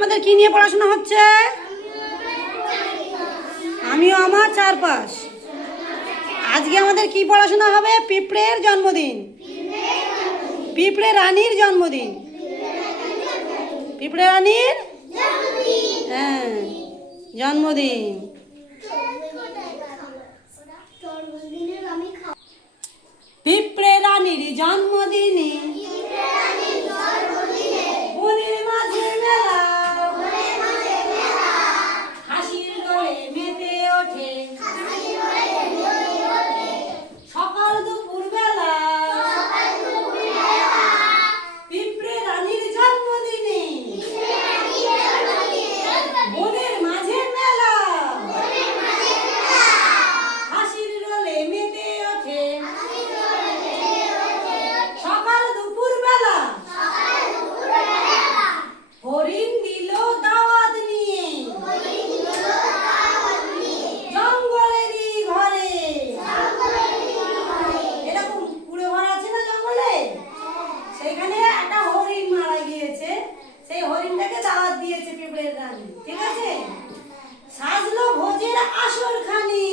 আমাদের কি নিয়ে পড়াশোনা হচ্ছে? আমিও আমার চারপাশ। আজকে আমাদের কি পড়াশোনা হবে? পিঁপড়ের জন্মদিন, পিঁপড়ে রানীর জন্মদিন, পিঁপড়ে রানীর হ্যাঁ জন্মদিন। পিঁপড়ে রানীর জন্মদিনে বনের মাঝে মেলা, হাসির দোলে মেতে ওঠে সকাল দুপুর বেলা। পিঁপড়ে রানীর জন্মদিনে বনের মাঝে মেলা, হাসির দোলে মেতে ওঠে সকাল দুপুর বেলা। হরিণ দিল দাওয়াত নিয়ে জঙ্গলেরই ঘরে। এরকম কুড়ে ঘর আছে না জঙ্গলে, সেখানে একটা হরিণ মারা গিয়েছে, সেই হরিণটাকে দাওয়াত দিয়েছে পিঁপড়ের রানী। ঠিক আছে, সাজলো ভোজের আসর খানি।